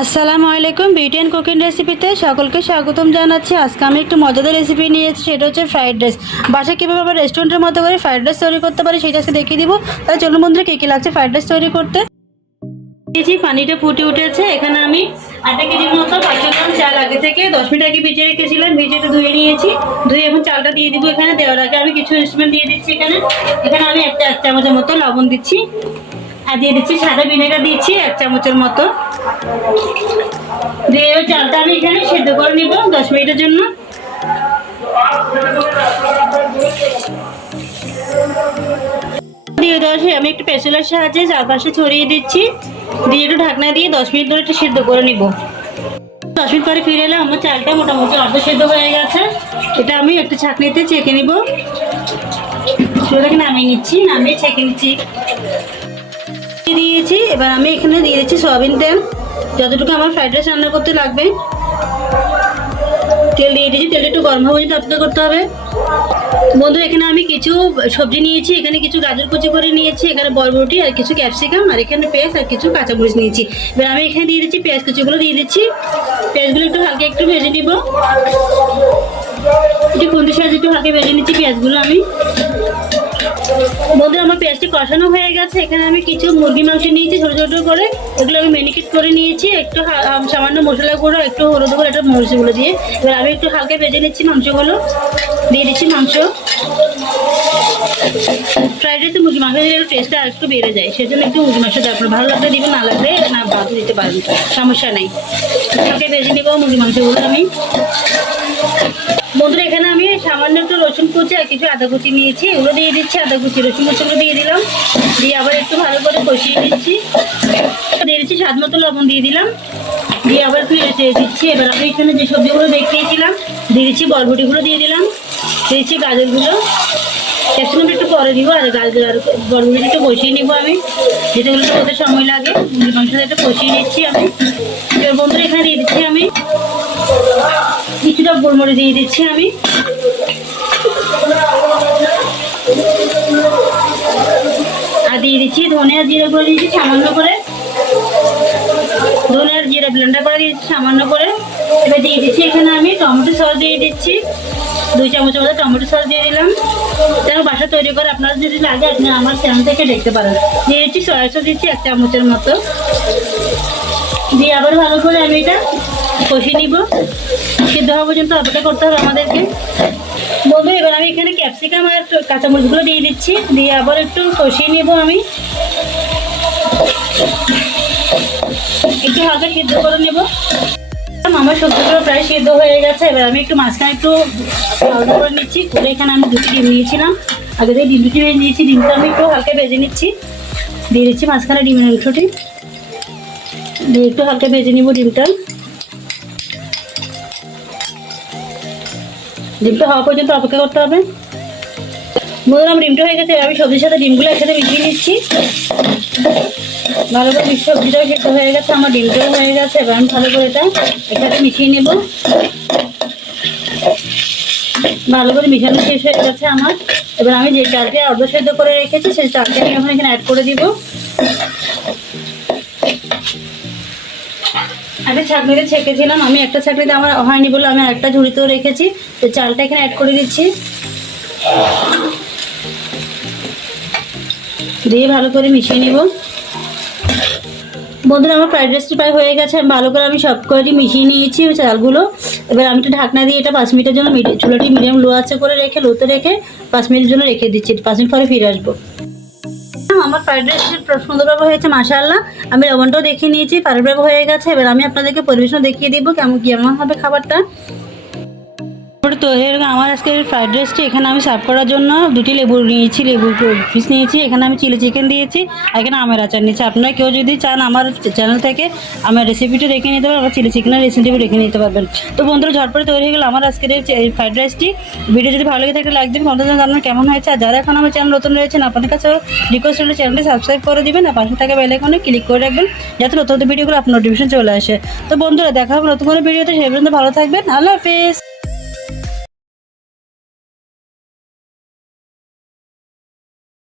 আসসালামু আলাইকুম beauty and cooking রেসিপিতে সকলকে স্বাগতম জানাচ্ছি। আজকে আমি একটু মজাদার রেসিপি নিয়েছি সেটা হচ্ছে ফ্রাইড রাইস বাসায় কীভাবে আবার রেস্টুরেন্টের মতো করে ফ্রাইড রাইস তৈরি করতে পারি সেটা আজকে দেখিয়ে দিব। তাই চলুন বন্ধুরা, কী কী লাগছে ফ্রাইড রাইস তৈরি করতে? দিয়েছি পানিটা ফুটে উঠেছে। এখানে আমি আধা কেজির মতো পাঁচশো চাল আগে থেকে দশ মিনিট আগে ভিজে রেখেছিলাম। ভিজে একটু ধুয়ে নিয়েছি। ধুয়ে এখন চালটা দিয়ে দিব এখানে। দেওয়ার আগে আমি কিছু ইনস্ট্রুমেন্ট দিয়ে দিচ্ছি এখানে। এখানে আমি একটা এক চামচের মতো লবণ দিচ্ছি। আর দিয়ে দিচ্ছি সাদা ভিনেগার দিচ্ছি এক চামচের মতো। দিয়ে এবার চালটা আমি এখানে সেদ্ধ করে নিব দশ মিনিটের জন্য। দিয়ে আমি একটু পেছলের সাহায্যে চারপাশে ছড়িয়ে দিচ্ছি। দিয়ে একটু ঢাকনা দিয়ে দশ মিনিট ধরে একটু সেদ্ধ করে নিব। দশ মিনিট পরে ফিরে এলে আমার চালটা মোটামুটি অর্ধ সেদ্ধ হয়ে গেছে। এটা আমি একটু ছাঁকনিতে চেকে নিব। নামিয়ে নিচ্ছি, নামিয়ে ছেঁকে নিচ্ছি। দিয়ে দিয়েছি এবার আমি এখানে দিয়ে দিচ্ছি সয়াবিন তেল। যতটুকু আমার ফ্রাইড রাইস রান্না করতে লাগবে। তেল দিয়ে দিয়েছি। তেলটা একটু গরম হয়ে পর্যন্ত করতে হবে। বন্ধু, এখানে আমি কিছু সবজি নিয়েছি। এখানে কিছু গাজর কুচি করে নিয়েছি, এখানে বরবটি আর কিছু ক্যাপসিকাম আর এখানে পেঁয়াজ আর কিছু কাঁচামরিচ নিয়েছি। এবার আমি এখানে দিয়ে দিচ্ছি পেঁয়াজ কুচিগুলো দিয়ে দিচ্ছি। পেঁয়াজগুলো একটু হালকা একটু ভেজে নিব। একটু খুন্তির সাহায্যে একটু হালকা ভেজে নিচ্ছি পেঁয়াজগুলো আমি। বন্ধু আমার পেঁয়াজটি কষানো হয়ে গেছে। এখানে আমি কিছু মুরগি মাংস নিয়েছি, ছোটো ছোটো করে। এগুলো আমি ম্যানিকেট করে নিয়েছি। একটু সামান্য মশলা গুঁড়ো, একটু হলুদ গুঁড়ো, একটা মরিচগুলো দিয়ে। এবার আমি একটু হালকা ভেজে নিচ্ছি মাংসগুলো। দিয়ে দিচ্ছি মাংস। ফ্রাইড রাইসে মুরগি মাংস দিলে একটু টেস্টটা আর একটু বেড়ে যায়। সেজন্য একটু মুরগি মাংস তারপর ভালো লাগলে দিবেন না লাগলে না বাদ দিতে পারেন সমস্যা নেই। হালকা ভেজে নেব মুরগি মাংসগুলো আমি। বন্ধুরা, এখানে আমি সামান্য একটু রসুন কুচি আর কিছু আদা কুচি নিয়েছি। এগুলো দিয়ে দিচ্ছি আদা কুচি। রসুন কুচিগুলো দিয়ে দিলাম। দিয়ে আবার একটু ভালো করে কষিয়ে দিচ্ছি দিয়ে দিচ্ছি স্বাদ মতো লবণ দিয়ে দিলাম। দিয়ে আবার এসে দিচ্ছি। এবার আমি এখানে যে সবজিগুলো দেখিয়েছিলাম, দিয়ে দিচ্ছি বরবটিগুলো দিয়ে দিলাম। দিয়ে দিচ্ছি গাজরগুলো। ক্যাপসিকামটা একটু পরে দিব আর গাজর আর বরবটিটা একটু কষিয়ে নিব আমি। যেটাগুলো করতে সময় লাগে। মাংসটা একটু কষিয়ে নিচ্ছি আমি। গোলমরিচ দিয়ে দিচ্ছি আমি। আর দিয়ে দিচ্ছি ধনে আর জিরে করে দিয়েছি সামান্য করে। ধনে আর জিরে ব্লেন্ডার করে দিয়েছি সামান্য করে। এবার দিয়ে দিচ্ছি এখানে আমি টমেটো সস দিয়ে দিচ্ছি। দুই চামচ মতো টমেটো সস দিয়ে দিলাম। যেন বাসা তৈরি করে আপনারা যদি লাগে আপনি আমার চ্যানেল থেকে দেখতে পারেন। দিয়ে দিচ্ছি সয়া সস দিচ্ছি এক চামচের মতো। দিয়ে আবার ভালো করে আমি এটা কষিয়ে নিব। সিদ্ধ হওয়া পর্যন্ত অপেক্ষা করতে হবে আমাদেরকে। বন্ধু, এবার আমি এখানে ক্যাপসিকাম আর কাঁচামরিচগুলো দিয়ে দিচ্ছি। দিয়ে আবার একটু কষিয়ে নিব আমি। একটু হালকা সিদ্ধ করে নেব। আমার সবজিগুলো প্রায় সিদ্ধ হয়ে গেছে। এবার আমি একটু মাঝখানে একটু আলাদা করে নিচ্ছি। করে এখানে আমি দুটি ডিম নিয়েছিলাম। আগে থেকে ডিম দুটি ভেজে নিয়েছি, ডিমটা আমি একটু হালকা ভেজে নিচ্ছি। দিয়ে দিচ্ছি মাঝখানে ডিমের অংশটি দিয়ে একটু হালকা ভেজে নিব ডিমটা। ডিমটা হওয়া পর্যন্ত অপেক্ষা করতে হবে। বললাম, ডিমটা হয়ে গেছে, আমি সবজির সাথে ডিমগুলো একসাথে মিশিয়ে নিচ্ছি। ভালো করে সবজিটাও সেদ্ধ হয়ে গেছে, আমার ডিমটাও হয়ে গেছে, এবার আমি ভালো করে এটা একসাথে মিশিয়ে নেব। ভালো করে মিশানো শেষ হয়ে গেছে আমার। এবার আমি যে চালটি অর্ধ সেদ্ধ করে রেখেছি, সেই চালটি আমি এখন এখানে অ্যাড করে দিব। একটা ছাকনিতে ছেঁকেছিলাম। আমি একটা ছাকনিতে আমার হয়নি বলে আমি একটা ঝুড়িতেও রেখেছি। তো চালটা এখানে অ্যাড করে দিচ্ছি। দিয়ে ভালো করে মিশিয়ে নিব। বন্ধুরা, আমার ফ্রাইড রাইসটি প্রায় হয়ে গেছে। ভালো করে আমি সব কয়টি মিশিয়ে নিয়েছি চালগুলো। এবার আমি একটু ঢাকনা দিয়ে এটা পাঁচ মিনিটের জন্য চুলাটি মিডিয়াম লো আছে করে রেখে লোতে রেখে পাঁচ মিনিটের জন্য রেখে দিচ্ছি। পাঁচ মিনিট পরে ফিরে আসব। আমার ফ্রাইড রাইস সুন্দরভাবে হয়েছে মাসাল্লাহ আমি লবণটাও দেখিয়ে নিয়েছি, পারফেক্ট হয়ে গেছে। এবার আমি আপনাদেরকে পরিবেশন দেখিয়ে দিব কেমন কেমন হবে খাবারটা। হয়ে গেলো আমার আজকের ফ্রাইড রাইসটি এখানে আমি সার্ভ করার জন্য দুটি লেবু নিয়েছি, লেবু পিস নিয়েছি। এখানে আমি চিলি চিকেন দিয়েছি এখানে আমের আচার নিয়েছি। আপনারা কেউ যদি চান আমার চ্যানেল থেকে আমার রেসিপিটা রেখে নিতে পারবেন আমার চিলি চিকেনের রেসিপি রেখে নিতে পারবেন। তো বন্ধুরা, ঝটপট তৈরি হয়ে গেলো আমার আজকের এই ফ্রাইড রাইসটি ভিডিও যদি ভালো লেগে থাকে লাইক দিন কমেন্ট জানান কেমন হয়েছে। আর যারা এখন আমার চ্যানেল নতুন রয়েছেন, আপনাদের কাছে রিকোয়েস্ট হলে চ্যানেলটি সাবস্ক্রাইব করে দিবেন আর পাশে থাকা বেল আইকনে ক্লিক করে রাখবেন, যাতে নতুন ভিডিওগুলো আপনার নোটিফিকেশন চলে আসে। তো বন্ধুরা, দেখা হবে নতুন কোনো ভিডিওতে সেই পর্যন্ত ভালো থাকবেন। আল্লাহ হাফেজ।